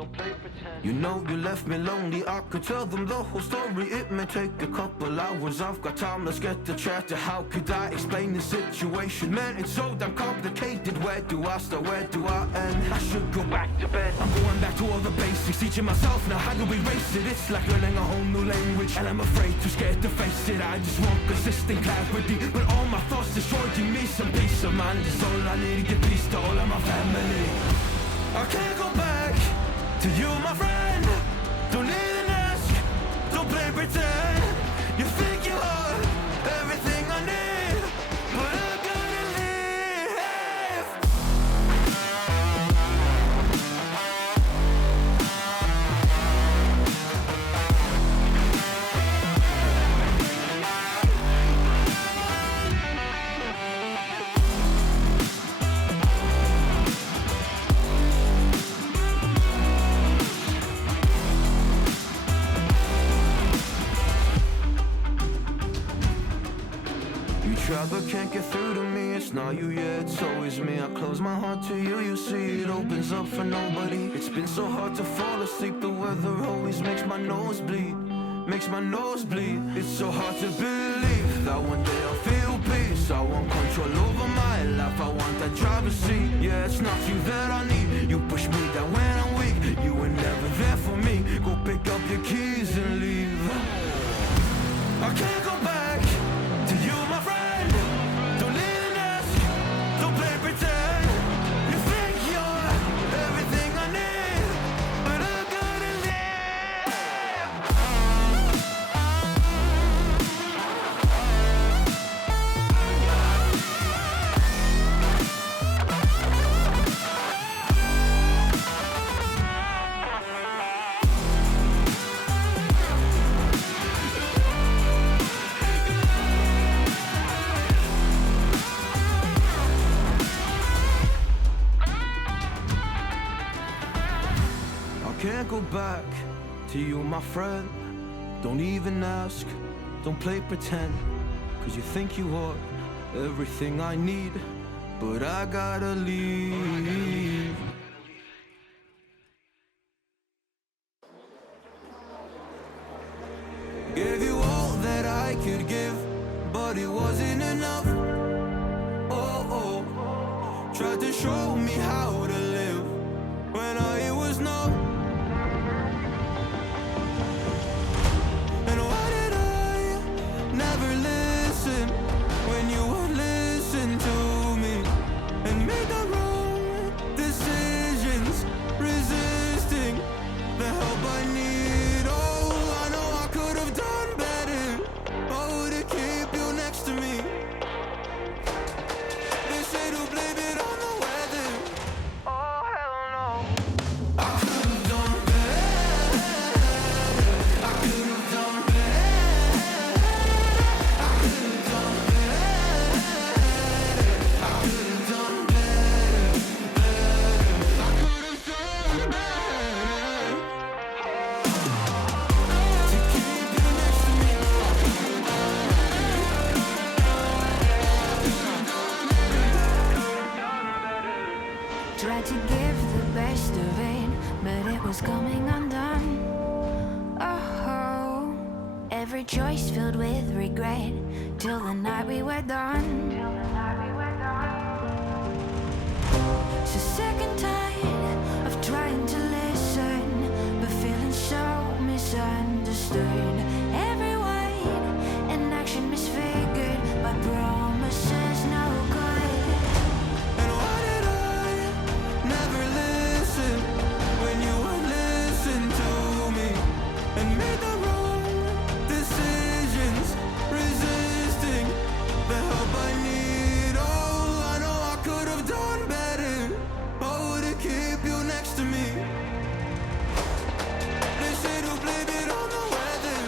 don't play pretend. You know you left me lonely, I could tell them the whole story. It may take a couple hours, I've got time, let's get to chat. How could I explain the situation? Man, it's so damn complicated. Where do I start, where do I end? I should go back to bed. I'm going back to all the basics, teaching myself now how to erase it. It's like learning a whole new language, and I'm afraid, too scared to face it. I just want consistent clarity, but all my thoughts destroying me. Some peace of mind is all I need to give peace to all of my family. I can't go back to you, my friend. Don't even ask, don't play pretend. You think you are everything I need, but I gotta leave. Try but can't get through to me. It's not you, yeah, it's always me. I close my heart to you, you see it opens up for nobody. It's been so hard to fall asleep. The weather always makes my nose bleed, makes my nose bleed. It's so hard to believe that one day I'll feel peace. I want control over my life, I want that driver's seat. Yeah, it's not you that I need. You push me down when I'm weak. You were never there for me. Go pick up your keys and leave. I can't go back to you, my friend. Don't even ask, don't play pretend. You think you're everything I need, but I gotta leave. Can't go back to you, my friend. Don't even ask, don't play pretend. Cause you think you are everything I need, but I gotta leave. Gave you all that I could give, but it wasn't enough. Oh, oh. Tried to show me how to live when I was numb. Never listen when you would listen to me, and made the wrong decisions, resisting the help I need. Oh, I know I could have done better. Oh, to keep you next to me. They say to blame it on the weather. Oh, hell no. I could have done better. I could have done better. Tried to give the best of it, but it was coming undone. Oh, every choice filled with regret, till the night we were done. So sick and tired of trying to listen, but feeling so misunderstood. Every word and action misfigured by promises no good. And why did I never listen when you would listen to me, and made the wrong decisions, resisting the help I need. Oh, I know I could have done better. Oh, to keep you next to me. They say to blame it on the weather.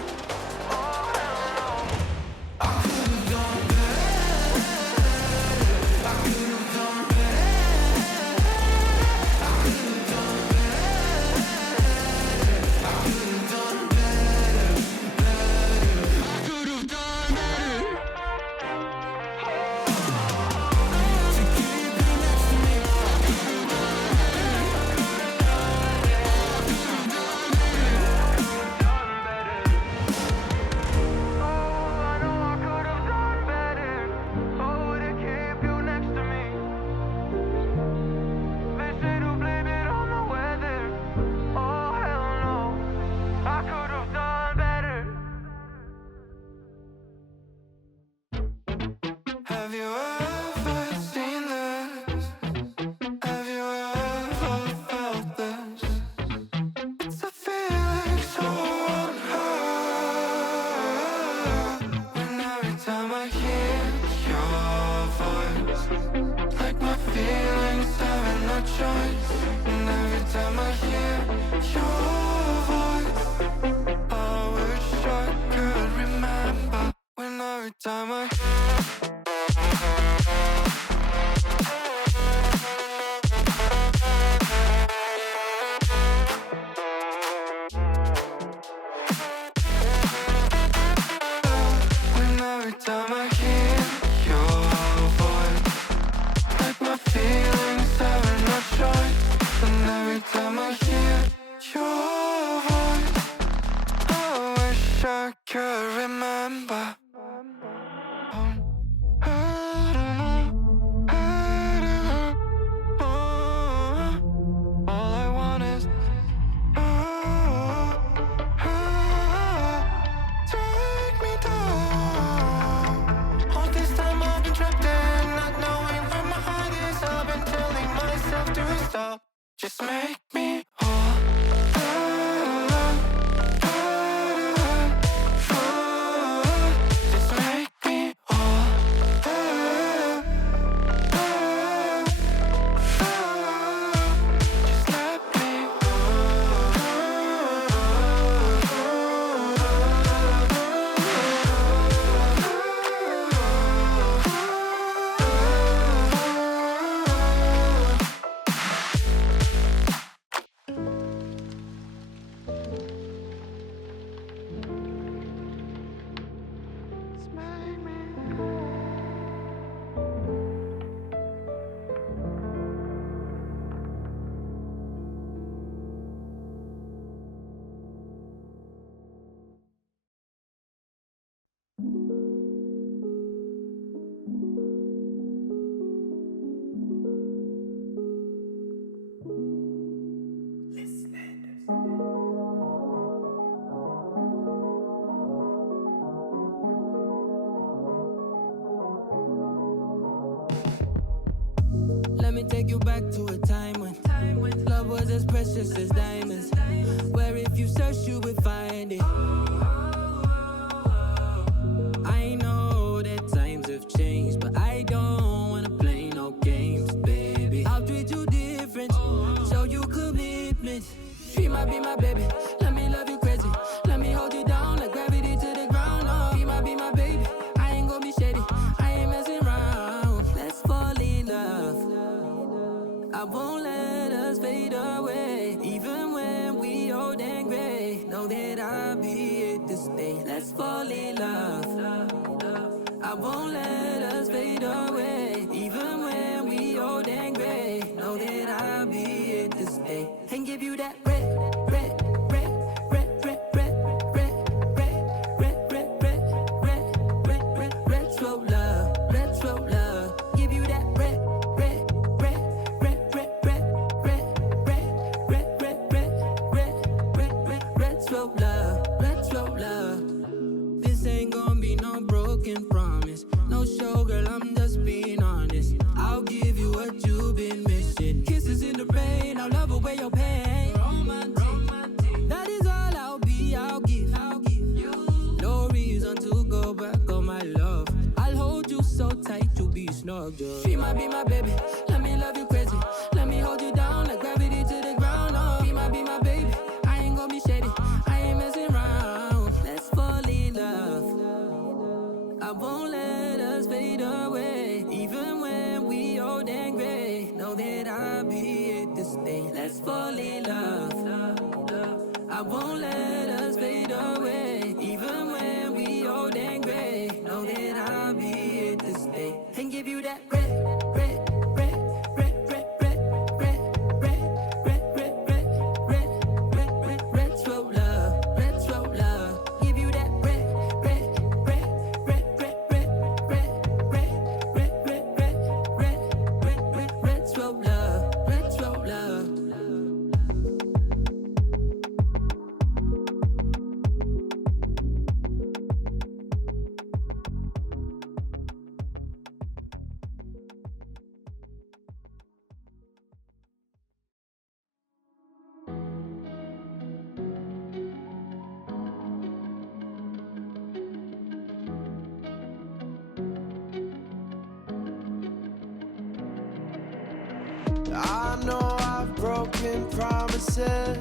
Just make me whole. Just make me whole. Just let me Let me take you back to a time when love was as precious as diamonds. Where if you search, you would find it. I know that times have changed, but I don't wanna play no games, baby. I'll treat you different, show you commitment. She might be my baby, let me love you crazy. Let me hold you down like gravity to the ground. Oh, be my baby, I ain't gonna be shady, I ain't messing around. Let's fall in love, I won't let us fade away. Even when we old and gray, know that I'll be here to stay. Let's fall in love, I won't let us fade away. Even when we old and gray, know that I'll be here to stay. And give you that red, red, red, red, red, red, red, red, red, red, red, red, red, red, retro love, retro love. Give you that red, red, red, red, red, red, red, red, red, red, red, red, red, retro love, retro love. This ain't gonna be no broken promise. No show, girl, I'm just being honest. I'll give you what you've been missing. Kisses in the rain, I'll love away your pain. Romantic, that is all I'll be, I'll give you. No reason to go back on my love. I'll hold you so tight, you'll be snug, girl. She might be my baby, let me love you crazy. Let me hold you down like gravity to the ground. Oh, be my baby, I ain't gonna be shady, I ain't messing around. Let's fall in love, I won't let us fade away. Even when we old and gray, know that I'll be here to stay. Let's fall in love, I won't let us fade away. Even when we old and gray, know that I'll be here to stay. And give you that red, red, red, red, red, red, red, red, red, red, red, red, red, red, retro love, retro love. Give you that red, red, red, red, red, red, red, red, red, red, red, red, red, red, retro love, retro love. I know I've broken promises.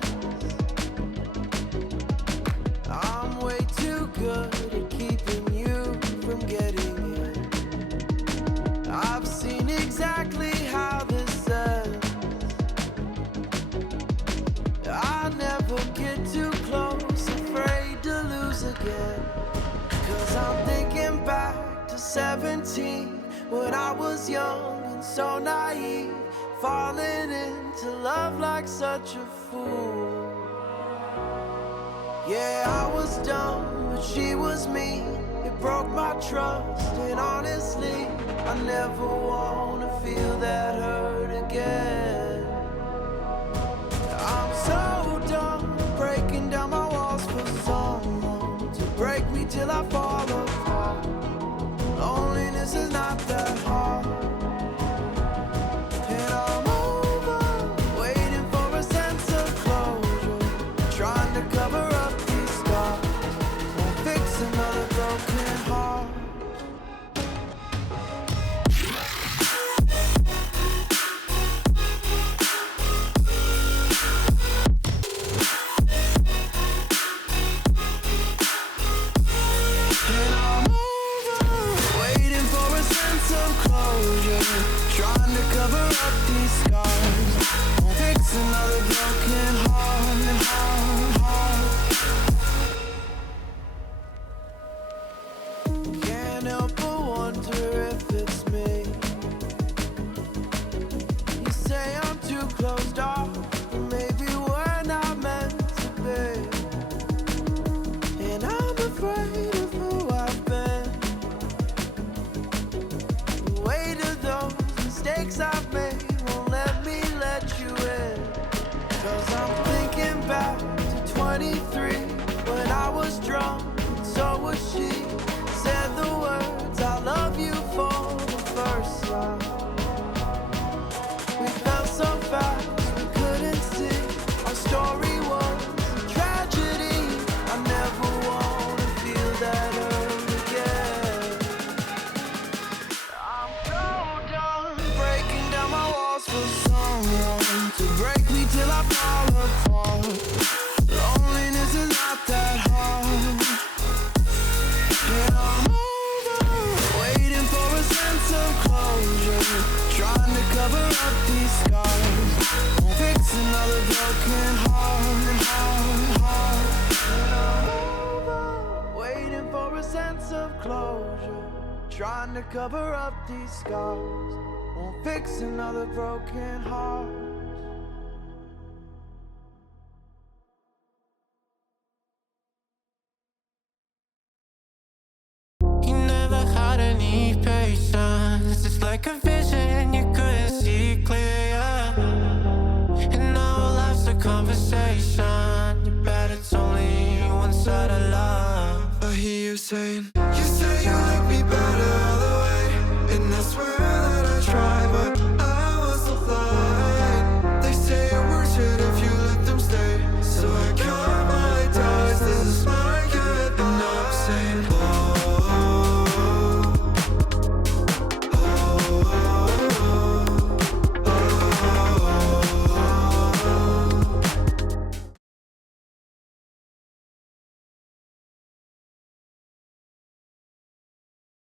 I'm way too good at keeping you from getting in. I've seen exactly how this ends. I never get too close, afraid to lose again. 'Cause I'm thinking back to 17, when I was young and so naive, falling into love like such a fool. Yeah, I was dumb, but she was me. It broke my trust, and honestly, I never wanna feel that hurt again. I'm so done breaking down my walls for someone to break me till I fall apart. Loneliness is not that hard. And I'm over waiting for up these scars. Won't fix another broken heart. Can't help but wonder if it's me. You say I'm too closed off, maybe we're not meant to be. And I'm afraid of who I've been. The weight of those mistakes I've made won't let me let you in. 'Cause I'm thinking back to 23, when I was drunk and so was she. Said the words I love you for the first time. We felt so fast we couldn't see. Our story was a tragedy. I never wanna feel that hurt again. I'm so done breaking down my walls for someone to break me till I fall apart. Loneliness is not that hard. And I'm over waiting for a sense of closure, trying to cover up these scars. Won't fix another broken heart. And I'm over waiting for a sense of closure, trying to cover up these scars. Won't fix another broken heart. You never had any patience. It's like a vision you couldn't see clear. And now life's a conversation. You bet it's only one side of love. I hear you saying